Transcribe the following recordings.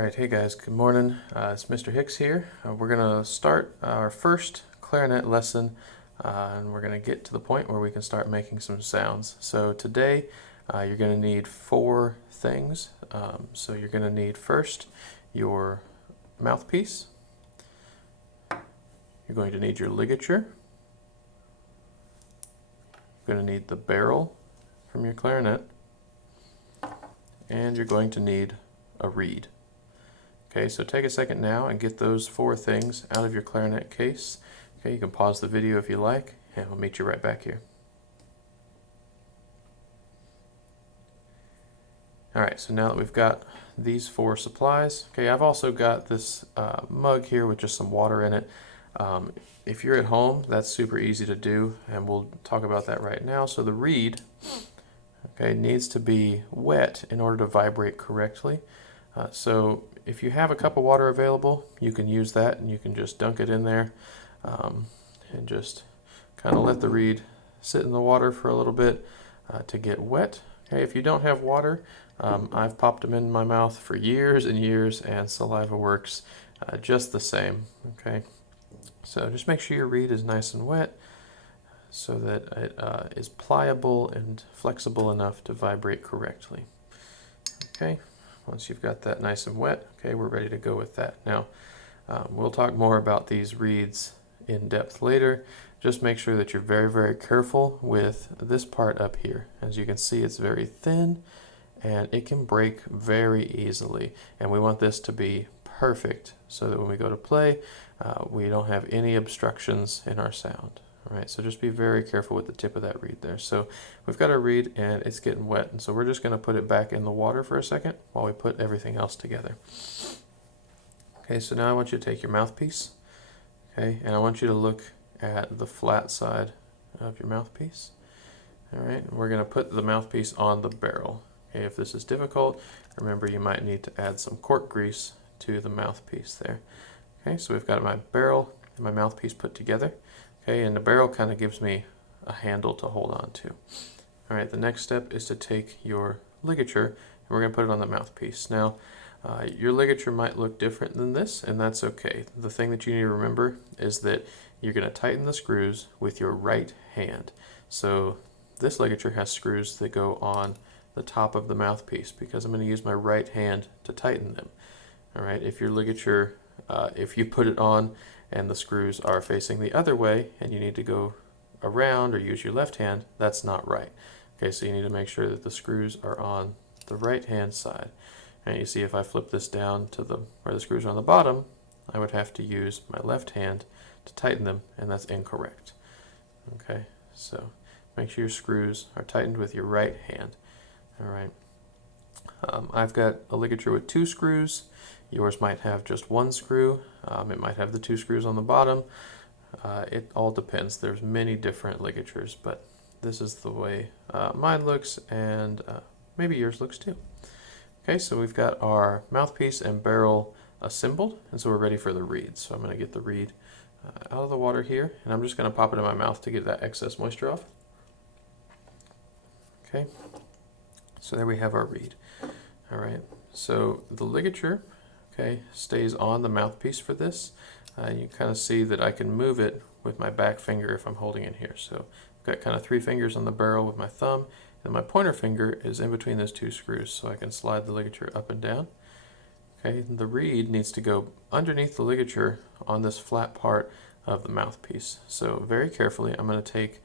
Alright, hey guys, good morning. It's Mr. Hicks here. We're going to start our first clarinet lesson and we're going to get to the point where we can start making some sounds. So today you're going to need four things. So you're going to need first your mouthpiece. You're going to need your ligature. You're going to need the barrel from your clarinet. And you're going to need a reed. Okay, so take a second now and get those four things out of your clarinet case. Okay, you can pause the video if you like, and we'll meet you right back here. Alright, so now that we've got these four supplies, okay, I've also got this mug here with just some water in it. If you're at home, that's super easy to do, and we'll talk about that right now. So the reed, okay, needs to be wet in order to vibrate correctly. So if you have a cup of water available, you can use that and you can just dunk it in there and just kind of let the reed sit in the water for a little bit to get wet. Okay, if you don't have water, I've popped them in my mouth for years and years, and saliva works just the same. Okay, so just make sure your reed is nice and wet so that it is pliable and flexible enough to vibrate correctly. Okay. Once you've got that nice and wet, okay, we're ready to go with that. Now, we'll talk more about these reeds in depth later. Just make sure that you're very, very careful with this part up here. As you can see, it's very thin and it can break very easily. And we want this to be perfect so that when we go to play, we don't have any obstructions in our sound. Alright, so just be very careful with the tip of that reed there. So we've got our reed and it's getting wet, and so we're just going to put it back in the water for a second while we put everything else together. Okay, so now I want you to take your mouthpiece, okay, and I want you to look at the flat side of your mouthpiece. Alright, and we're going to put the mouthpiece on the barrel. Okay, if this is difficult, remember you might need to add some cork grease to the mouthpiece there. Okay, so we've got my barrel and my mouthpiece put together. Okay, and the barrel kind of gives me a handle to hold on to. Alright, the next step is to take your ligature and we're going to put it on the mouthpiece. Now, your ligature might look different than this, and that's okay. The thing that you need to remember is that you're going to tighten the screws with your right hand. So this ligature has screws that go on the top of the mouthpiece because I'm going to use my right hand to tighten them. Alright, if your ligature, if you put it on and the screws are facing the other way and you need to go around or use your left hand, that's not right. Okay, so you need to make sure that the screws are on the right hand side. And you see if I flip this down to where the screws are on the bottom, I would have to use my left hand to tighten them, and that's incorrect. Okay, so make sure your screws are tightened with your right hand. Alright, I've got a ligature with 2 screws. Yours might have just 1 screw. It might have the 2 screws on the bottom. It all depends. There's many different ligatures, but this is the way mine looks, and maybe yours looks too. Okay, so we've got our mouthpiece and barrel assembled, and so we're ready for the reed. So I'm going to get the reed out of the water here, and I'm just going to pop it in my mouth to get that excess moisture off. Okay, so there we have our reed. Alright, so the ligature, okay, stays on the mouthpiece for this. You kind of see that I can move it with my back finger if I'm holding it here. So I've got kind of 3 fingers on the barrel with my thumb, and my pointer finger is in between those 2 screws, so I can slide the ligature up and down. Okay, the reed needs to go underneath the ligature on this flat part of the mouthpiece. So very carefully, I'm going to take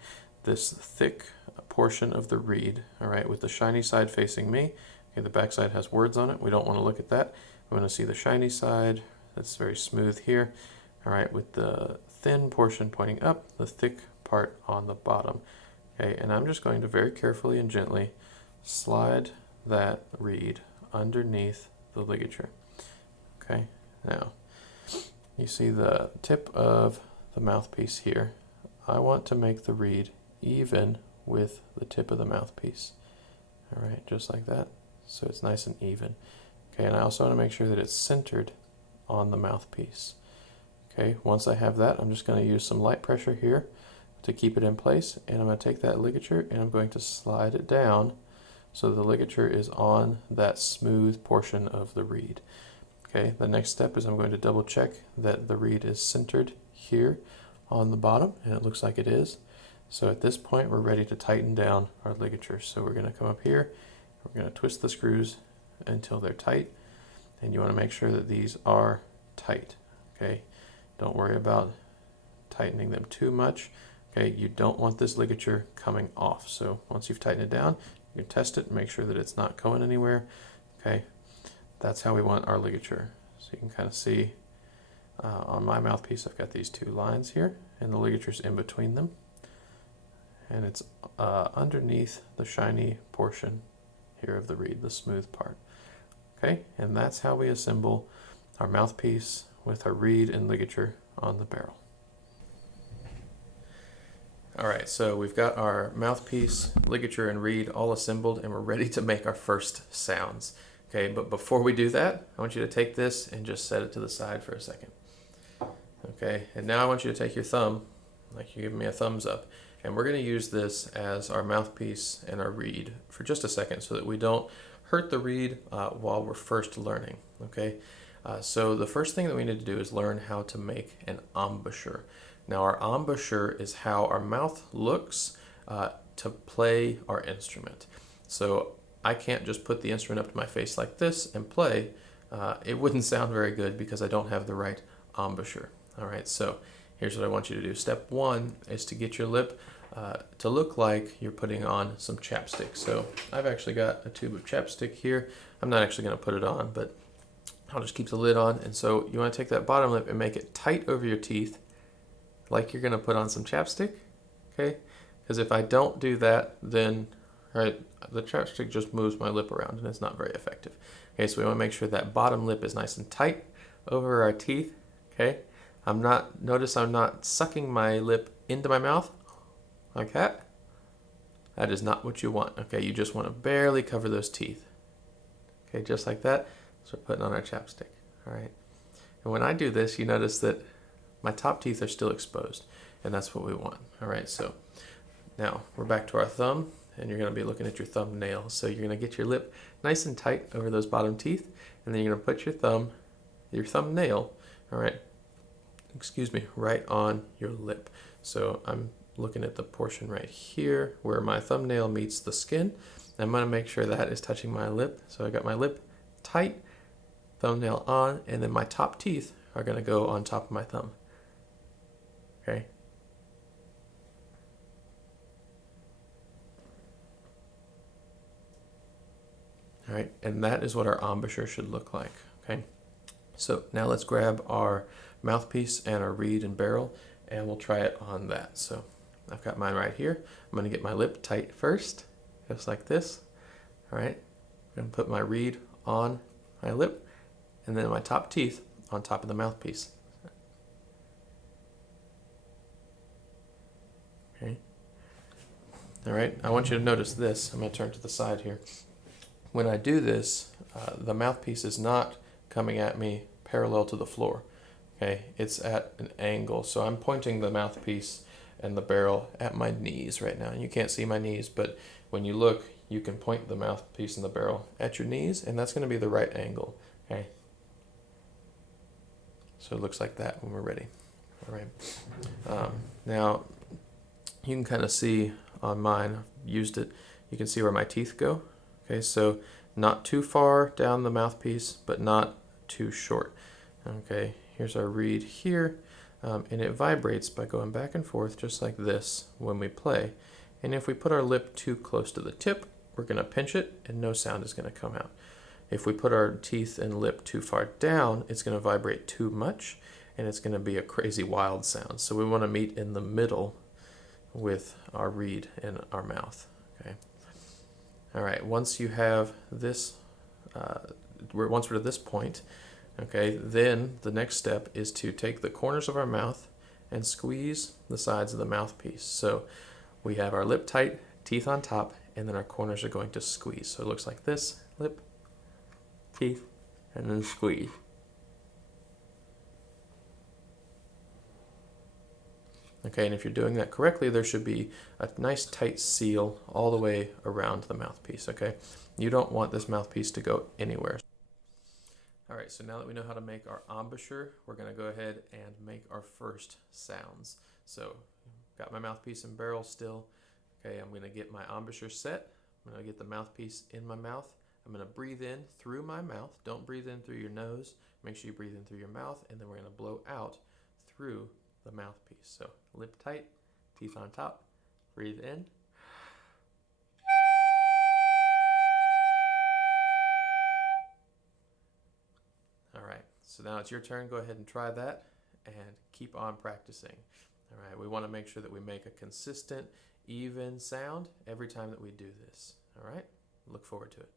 this thick portion of the reed, all right, with the shiny side facing me. Okay, the back side has words on it. We don't want to look at that. We want to see the shiny side. That's very smooth here. All right, with the thin portion pointing up, the thick part on the bottom. Okay, and I'm just going to very carefully and gently slide that reed underneath the ligature. Okay, now you see the tip of the mouthpiece here. I want to make the reed even with the tip of the mouthpiece. All right, just like that. So it's nice and even. Okay, and I also want to make sure that it's centered on the mouthpiece. Okay, once I have that, I'm just going to use some light pressure here to keep it in place, and I'm going to take that ligature and I'm going to slide it down so the ligature is on that smooth portion of the reed. Okay, the next step is I'm going to double check that the reed is centered here on the bottom, and it looks like it is. So at this point, we're ready to tighten down our ligatures. So we're going to come up here, we're going to twist the screws until they're tight, and you want to make sure that these are tight. Okay, don't worry about tightening them too much. Okay, you don't want this ligature coming off. So once you've tightened it down, you can test it and make sure that it's not going anywhere. Okay, that's how we want our ligature. So you can kind of see on my mouthpiece, I've got these two lines here, and the ligature's in between them. And it's underneath the shiny portion here of the reed, the smooth part. Okay, and that's how we assemble our mouthpiece with our reed and ligature on the barrel. All right, so we've got our mouthpiece, ligature, and reed all assembled, and we're ready to make our first sounds. Okay, but before we do that, I want you to take this and just set it to the side for a second. Okay, and now I want you to take your thumb, like you're giving me a thumbs up, and we're going to use this as our mouthpiece and our reed for just a second so that we don't hurt the reed while we're first learning. Okay, so the first thing that we need to do is learn how to make an embouchure. Now our embouchure is how our mouth looks to play our instrument. So I can't just put the instrument up to my face like this and play. It wouldn't sound very good because I don't have the right embouchure. All right, so here's what I want you to do. Step one is to get your lip to look like you're putting on some chapstick. So I've actually got a tube of chapstick here. I'm not actually going to put it on, but I'll just keep the lid on. And so you want to take that bottom lip and make it tight over your teeth like you're going to put on some chapstick, okay? Because if I don't do that, then the chapstick just moves my lip around and it's not very effective. Okay, so we want to make sure that bottom lip is nice and tight over our teeth, okay? Notice I'm not sucking my lip into my mouth like that. That is not what you want, okay? You just want to barely cover those teeth. Okay, just like that. So we're putting on our chapstick, all right? And when I do this, you notice that my top teeth are still exposed, and that's what we want. All right, so now we're back to our thumb, and you're going to be looking at your thumbnail. So you're going to get your lip nice and tight over those bottom teeth, and then you're going to put your thumbnail, all right, right on your lip. So I'm looking at the portion right here where my thumbnail meets the skin. I'm going to make sure that is touching my lip. So I got my lip tight, thumbnail on, and then my top teeth are going to go on top of my thumb. Okay. All right, and that is what our embouchure should look like. Okay. So now let's grab our mouthpiece and our reed and barrel, and we'll try it on that. So I've got mine right here. I'm going to get my lip tight first, just like this. All right. I'm going to put my reed on my lip, and then my top teeth on top of the mouthpiece. Okay. All right, I want you to notice this. I'm going to turn to the side here. When I do this, the mouthpiece is not coming at me parallel to the floor. Okay, it's at an angle. So I'm pointing the mouthpiece and the barrel at my knees right now. And you can't see my knees, but when you look, you can point the mouthpiece and the barrel at your knees, and that's going to be the right angle. Okay. So it looks like that when we're ready. All right. Now, you can kind of see on mine, I've used it, you can see where my teeth go. Okay, so not too far down the mouthpiece, but not too short. Okay, here's our reed here, and it vibrates by going back and forth just like this when we play. And if we put our lip too close to the tip, we're going to pinch it and no sound is going to come out. If we put our teeth and lip too far down, it's going to vibrate too much and it's going to be a crazy wild sound. So we want to meet in the middle with our reed and our mouth. Okay. All right. Once you have this, once we're to this point, okay, then the next step is to take the corners of our mouth and squeeze the sides of the mouthpiece. So we have our lip tight, teeth on top, and then our corners are going to squeeze. So it looks like this: lip, teeth, and then squeeze. Okay, and if you're doing that correctly, there should be a nice tight seal all the way around the mouthpiece, okay? You don't want this mouthpiece to go anywhere. All right, so now that we know how to make our embouchure, we're going to go ahead and make our first sounds. So, got my mouthpiece and barrel still. Okay, I'm going to get my embouchure set. I'm going to get the mouthpiece in my mouth. I'm going to breathe in through my mouth. Don't breathe in through your nose. Make sure you breathe in through your mouth, and then we're going to blow out through the mouthpiece. So, lip tight, teeth on top, breathe in. All right, so now it's your turn. Go ahead and try that and keep on practicing. All right, we want to make sure that we make a consistent, even sound every time that we do this. All right, look forward to it.